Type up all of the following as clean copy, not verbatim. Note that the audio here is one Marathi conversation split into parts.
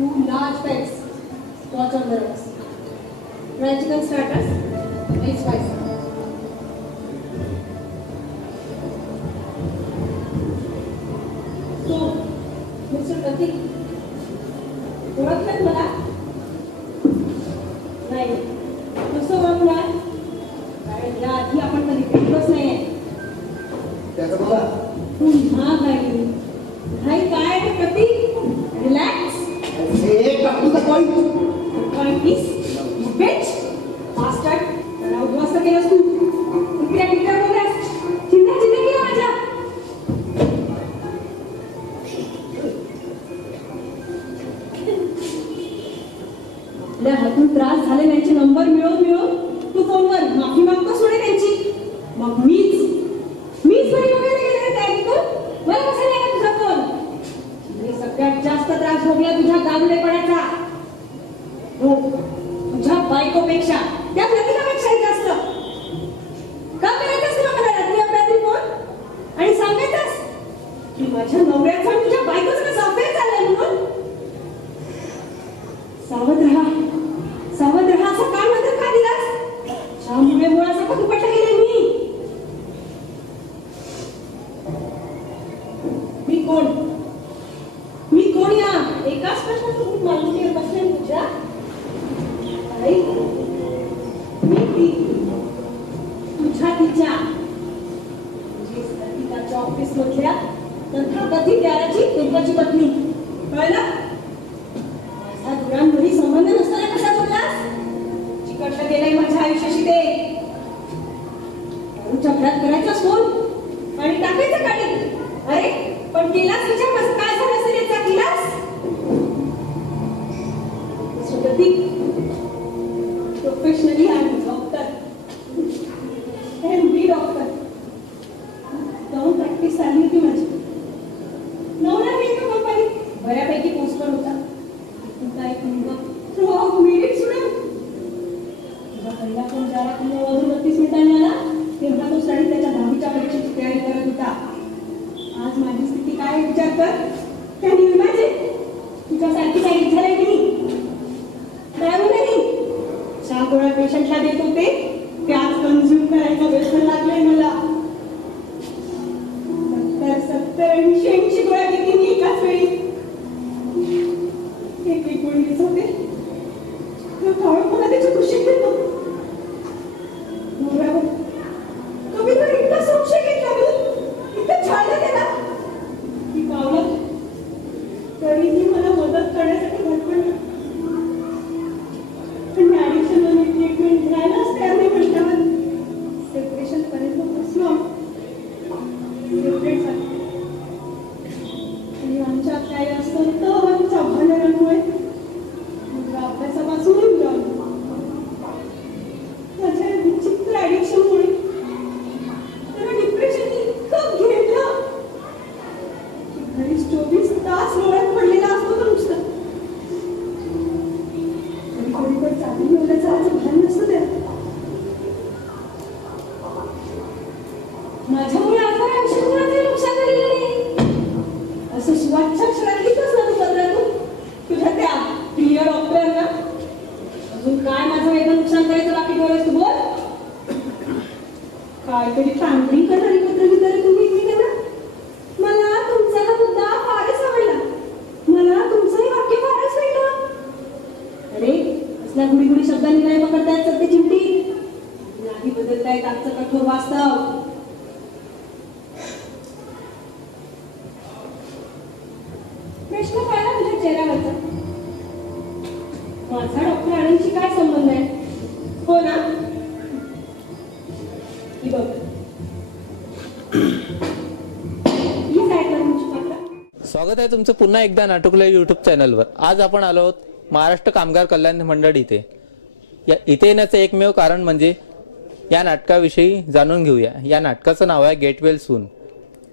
2 large pets. Watch on the rocks. Fried chicken starters, 8 spicy. So, Mr. Pratik, ओळखलं मला? नाही. कसं ओळखणार? कारण या आधी आपण कधी भेटलोच नाहीये. त्याचं बोला. पुन्हा काही भाई काय आहे प्रतीक? Relax. Come to the point. Point is, you bitch, bastard. मला उद्ध्वस्त केलंस तू. इकडे टिकटर बोललास. चिंता केलं माझ्या. आपल्या हातून त्रास झाले त्यांचे नंबर मिळवून तू फोनवर माफी मागतो सोडे त्यांची. मग मीच बरी वगैरे गेले त्यातून मला कसा नाही तुझा फोन. मी सगळ्यात जास्त त्रास भोगला तुझ्या गारुडेपणाचा. हो, तुझ्या बायकोपेक्षा त्या प्रतिकापेक्षाही जास्त. का करायचंस तुला मला रात्री अपरात्री फोन आणि सांगायचंस की माझ्या नवऱ्याचा तुझ्या बायकोचा कसा अफेअर चाललाय म्हणून. सावध रहा असा कान मात्र का दिलास? ज्यामुळे मुळाचा दुपट्टा गेले मी कोण या एकाच प्रश्नाचं खूप मालूम बसले तुझ्या. मी ती तुझ्या तिच्या तिच्या ऑफिस मधल्या तथाकथित त्याची दुर्गाची पत्नी. कळलं? माझा दुरांवरी संबंध नसताना कसा बोललास? चिकटलं गेलंय माझ्या आयुष्याशी ते. चक्रात करायचाच फोन आणि टाकायचं काढी. अरे पण केलास तुझ्या काय झालं असेल याचा केलास? Professionally I am doctor. MD doctor. जाऊन प्रॅक्टिस चालली होती माझी. नवरा मेकअप कंपनी बऱ्यापैकी पोस्टर होता. काय मुलगा मिनिट सुद्धा तुझा पहिला फोन ज्याला तुम्ही 32 मिनिटांनी आला तेव्हा तो सडी त्याच्या 10वीच्या परीक्षेची तयारी करत होता. आज माझी स्थिती काय विचार कर. Can you imagine? तुझ्यासारखी काही झालंय की नाही? दारू नाही, चहा गोळ्या पेशंटला देत होते ते आज कन्झ्युम करायचं व्यसन लागलंय मला. 70, 80 गोळ्या घेते मी एकाच वेळी. एक गोळी घेत होते मला त्याची खुशी घेतो. कमी तर इतका संशय घेतला मी, इतकं छान त्याला की पावलं तरीही मला मदत करण्यासाठी भटकलं. पण ऍडिक्शन मध्ये ट्रीटमेंट घ्यायलाच तयार नाही म्हटल्यावर सेपरेशन पर्यंत बसलो. सेपरेट झाले आणि आमच्या काही असतं तर आमच्या भांडणामुळे अभ्यासापासून माझ्या विचित्र ऍडिक्शनमुळे त्याला डिप्रेशन इतकं घेतलं घरी 24 तास डोळ्यात पडलेला असतो तो नुसता. कधी कधी चालू मिळवल्याचं आज भान नसतं त्या. माझ्यामुळे आता आयुष्यात कुणाचं नुकसान झालेलं नाही असं शिवाच्याक्षरात लिहितोस ना तू पत्रातून तुझ्या त्या प्रिय डॉक्टरांना. अजून काय माझं वेगळं नुकसान करायचं बाकी ठेवलंस तू बोल. काहीतरी तांत्रिक करणारी पत्र लिहिताना तुम्ही त्यांना. मला तुमचा हा मुद्दा फारच आवडला. मला तुमचं हे वाक्य फारच वाटलं. अरे असल्या गुडी शब्दांनी नाही पकडतायत सत्य चिमटी. नाही बदलतायत आजचं कठोर वास्तव. प्रश्न पाहिला तुझ्या चेहऱ्यावरचा. माझा डॉक्टर आनंदशी काय संबंध आहे? हो ना? ही बघ स्वागत आहे तुमचं पुन्हा एकदा नाटुकल्या यूट्यूब चॅनलवर. आज आपण आलो आहोत महाराष्ट्र कामगार कल्याण मंडळ इथे. इथे येण्याचं एकमेव कारण म्हणजे या नाटकाविषयी जाणून घेऊया. या नाटकाचं नाव आहे गेट वेल सून.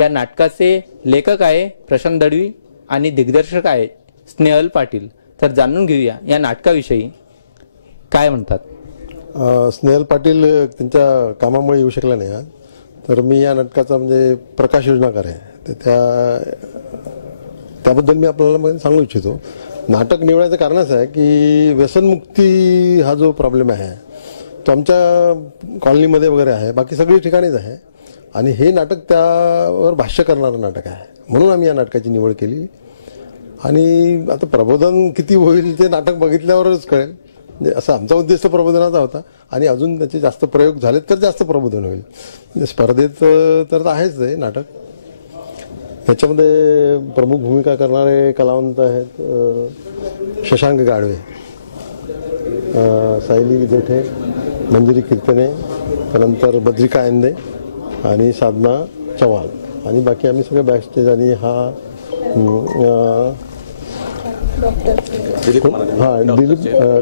या नाटकाचे लेखक आहे प्रशांत दळवी आणि दिग्दर्शक आहे स्नेहल पाटील. तर जाणून घेऊया या नाटकाविषयी काय म्हणतात. स्नेहल पाटील त्यांच्या कामामुळे येऊ शकला नाही आज. तर मी या नाटकाचा म्हणजे प्रकाश योजनाकार आहे. तर त्याबद्दल मी आपल्याला सांगू इच्छितो. नाटक निवडायचं कारण असं आहे की व्यसनमुक्ती हा जो प्रॉब्लेम आहे तो आमच्या कॉलनीमध्ये वगैरे आहे, बाकी सगळी ठिकाणीच आहे. आणि हे नाटक त्यावर भाष्य करणारं नाटक आहे, म्हणून आम्ही या नाटकाची निवड केली. आणि आता प्रबोधन किती होईल ते नाटक बघितल्यावरच कळेल. म्हणजे असा आमचा उद्देश प्रबोधनाचा होता आणि अजून त्याचे जास्त प्रयोग झाले तर जास्त प्रबोधन होईल. म्हणजे स्पर्धेत तर आहेच आहे नाटक. याच्यामध्ये प्रमुख भूमिका करणारे कलावंत आहेत शशांक गाडवे, सायली जेठे, मंजिरी कीर्तने, त्यानंतर बद्रिका एंदे आणि साधना चव्हाण आणि बाकी आम्ही सगळे बॅक स्टेज. आणि हा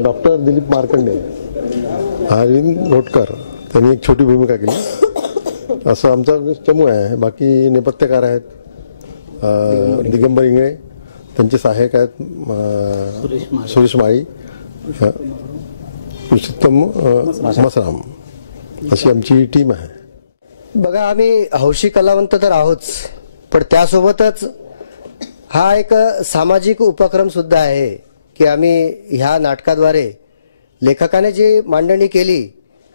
डॉक्टर दिलीप मार्कंडे, अरविंद घोटकर त्यांनी एक छोटी भूमिका केली. असं आमचा चमू आहे. बाकी नेपथ्यकार आहेत दिगंबर इंगळे, त्यांचे सहाय्यक आहेत सुरेश माळी, पुरुषोत्तम मसराम, अशी आमची टीम आहे. बघा, आम्ही हौशी कलावंत तर आहोत, पण त्यासोबतच हा एक सामाजिक उपक्रम सुद्धा आहे की आम्ही ह्या नाटकाद्वारे लेखकाने जी मांडणी केली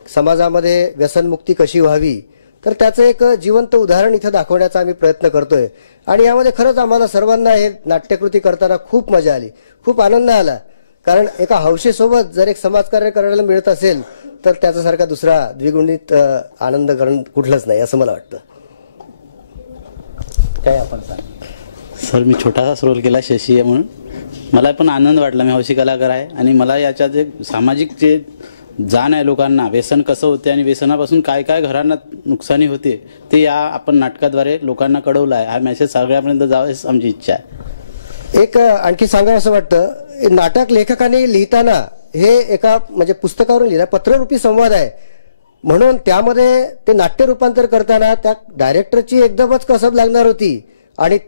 समाजामध्ये व्यसनमुक्ती कशी व्हावी, तर त्याचं एक जिवंत उदाहरण इथं दाखवण्याचा आम्ही प्रयत्न करतोय. आणि यामध्ये खरंच आम्हाला सर्वांना हे नाट्यकृती करताना खूप मजा आली, खूप आनंद आला. कारण एका हौशीसोबत जर एक समाजकार्य करायला मिळत असेल तर त्याच्यासारखा दुसरा द्विगुणित आनंद करण कुठलंच नाही असं मला वाटतं. काय आपण सांग सर, मी छोटासाच रोल केला शशी आहे म्हणून. मला पण आनंद वाटला. मी हौशी कलाकार आहे आणि मला याच्यात एक सामाजिक जे जाण आहे लोकांना, व्यसन कसं होते आणि व्यसनापासून काय काय घरांना नुकसानी होते ते या आपण नाटकाद्वारे लोकांना कळवलं आहे. हा मेसेज सगळ्यापर्यंत जावं अशी आमची इच्छा आहे. एक आणखी सांगावं असं वाटतं, नाटक लेखकाने लिहिताना हे एका म्हणजे पुस्तकावरून लिहिलं पत्ररूपी संवाद आहे, म्हणून त्यामध्ये ते नाट्य रूपांतर करताना त्या डायरेक्टरची एकदमच कसब लागणार होती आणि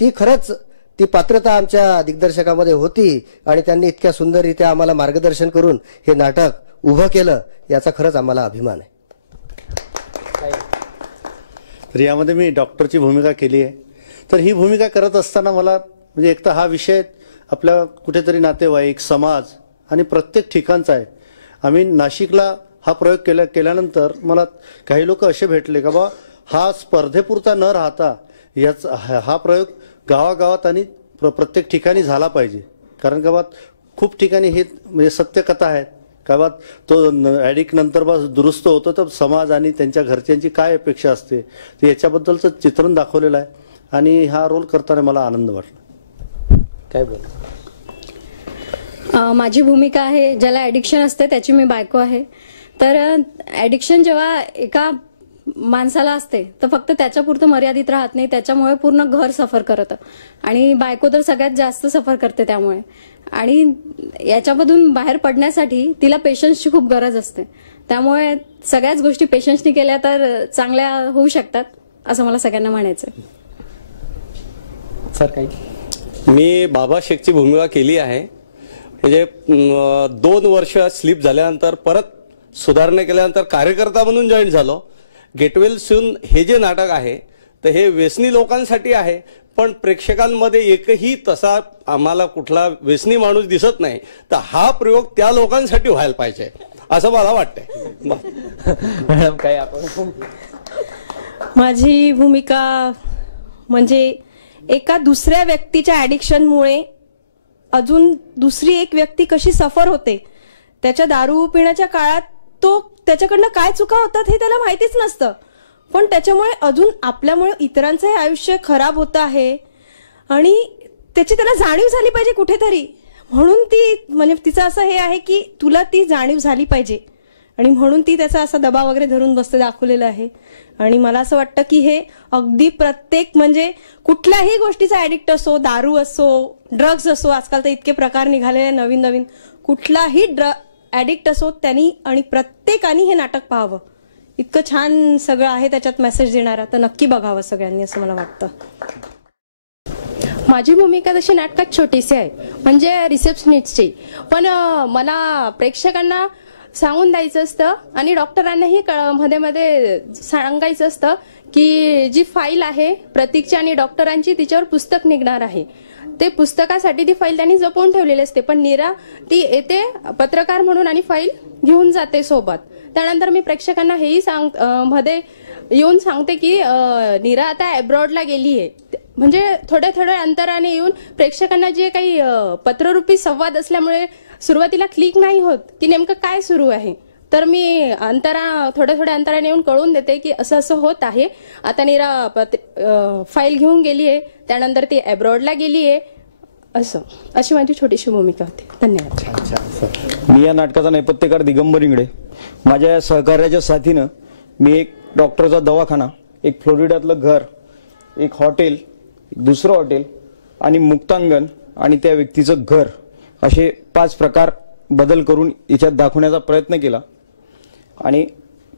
ती खरंच ती पात्रता आमच्या दिग्दर्शकामध्ये होती आणि त्यांनी इतक्या सुंदररित्या आम्हाला मार्गदर्शन करून हे नाटक उभं केलं, याचा खरंच आम्हाला अभिमान आहे. तर यामध्ये मी डॉक्टरची भूमिका केली आहे. तर ही भूमिका करत असताना मला म्हणजे एक तर हा विषय आपल्या कुठेतरी नातेवाईक, समाज आणि प्रत्येक ठिकाणचा आहे. आम्ही नाशिकला हा प्रयोग केल्यानंतर मला काही लोक असे भेटले का बा हा स्पर्धेपुरता न राहता हा प्रयोग गावागावात आणि प्रत्येक ठिकाणी झाला पाहिजे. कारण का बा खूप ठिकाणी हे म्हणजे सत्यकथा आहेत का बा तो ॲडिक्ट नंतर बा दुरुस्त होतो तर समाज आणि त्यांच्या घरच्यांची काय अपेक्षा असते तर याच्याबद्दलचं चित्रण दाखवलेलं आहे. आणि हा रोल करताना मला आनंद वाटला. काय बोल. माझी भूमिका आहे, ज्याला ॲडिक्शन असते त्याची मी बायको आहे. तर ॲडिक्शन जेव्हा एका माणसाला असते तर फक्त त्याच्यापुरतं मर्यादित राहत नाही, त्याच्यामुळे पूर्ण घर सफर करतं आणि बायको तर सगळ्यात जास्त सफर करते त्यामुळे. आणि याच्यामधून बाहेर पडण्यासाठी तिला पेशन्सची खूप गरज असते. त्यामुळे सगळ्याच गोष्टी पेशन्सनी केल्या तर चांगल्या होऊ शकतात असं मला सगळ्यांना म्हणायचंय. सर काही. मी बाबा शेखची भूमिका केली आहे. म्हणजे 2 वर्ष स्लीप झाल्यानंतर परत सुधारणा केल्यानंतर कार्यकर्ता म्हणून जॉईन झालो. गेटवेल सून हे जे नाटक आहे तर हे व्यसनी लोकांसाठी आहे, पण प्रेक्षकांमध्ये एकही तसा आम्हाला कुठला व्यसनी माणूस दिसत नाही. तर हा प्रयोग त्या लोकांसाठी व्हायला पाहिजे असं मला वाटतंय. मॅडम काय आपण. माझी भूमिका म्हणजे एका दुसऱ्या व्यक्तीच्या ॲडिक्शनमुळे अजून दुसरी एक व्यक्ती कशी सफर होते. त्याच्या दारू पिण्याच्या काळात तो त्याच्याकडनं काय चुका होतात हे त्याला माहितीच नसतं, पण त्याच्यामुळे अजून आपल्यामुळे इतरांचंही आयुष्य खराब होत आहे आणि त्याची त्याला जाणीव झाली पाहिजे कुठेतरी. म्हणून ती म्हणजे तिचं असं हे आहे की तुला ती जाणीव झाली पाहिजे आणि म्हणून ती त्याचा असा दबाव वगैरे धरून बसते दाखवलेलं आहे. आणि मला असं वाटतं की हे अगदी प्रत्येक म्हणजे कुठल्याही गोष्टीचा ॲडिक्ट असो, दारू असो, ड्रग्ज असो, आजकाल तर इतके प्रकार निघालेले नवीन नवीन, कुठलाही ॲडिक्ट असो त्यांनी आणि प्रत्येकाने हे नाटक पाहावं. इतकं छान सगळं आहे त्याच्यात मेसेज देणारा, तर नक्की बघावं सगळ्यांनी असं मला वाटतं. माझी भूमिका तशी नाटकात छोटीशी आहे, म्हणजे रिसेप्शनिस्टची. पण मला प्रेक्षकांना सांगून द्यायचं असतं आणि डॉक्टरांनाही मध्ये मध्ये सांगायचं असतं की जी फाईल आहे प्रतीकची आणि डॉक्टरांची तिच्यावर पुस्तक निघणार आहे. ते पुस्तकासाठी ती फाईल त्यांनी जपून ठेवलेली असते, पण नीरा ती येते पत्रकार म्हणून आणि फाईल घेऊन जाते सोबत. त्यानंतर मी प्रेक्षकांना हेही मध्ये येऊन सांगते की नीरा आता अब्रॉडला गेली आहे. म्हणजे थोड्या थोड्या अंतराने येऊन प्रेक्षकांना जे काही पत्ररूपी संवाद असल्यामुळे सुरुवातीला क्लिक नाही होत की नेमकं काय सुरू आहे, तर मी थोड्या थोड्या अंतराने येऊन कळून देते की असं असं होत आहे. आता नीरा फाईल घेऊन गेली आहे, त्यानंतर ती अब्रॉडला गेली आहे, अशी माझी छोटीशी भूमिका होती. धन्यवाद. मी या नाटकाचा नेपथ्यकार दिगंबर इंगडे. माझ्या या सहकार्याच्या साथीनं मी एक डॉक्टरचा दवाखाना, एक फ्लोरिडातलं घर, एक हॉटेल, दुसरं हॉटेल आणि मुक्तांगण आणि त्या व्यक्तीचं घर असे 5 प्रकार बदल करून याच्यात दाखवण्याचा प्रयत्न केला आणि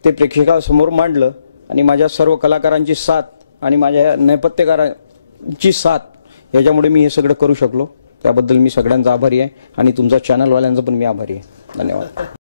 ते प्रेक्षकासमोर मांडलं. आणि माझ्या सर्व कलाकारांची साथ आणि माझ्या नेपथ्यकारांची साथ याच्यामुळे मी हे सगळं करू शकलो. त्याबद्दल मी सगळ्यांचा आभारी आहे आणि तुमचा चॅनलवाल्यांचा पण मी आभारी आहे. धन्यवाद.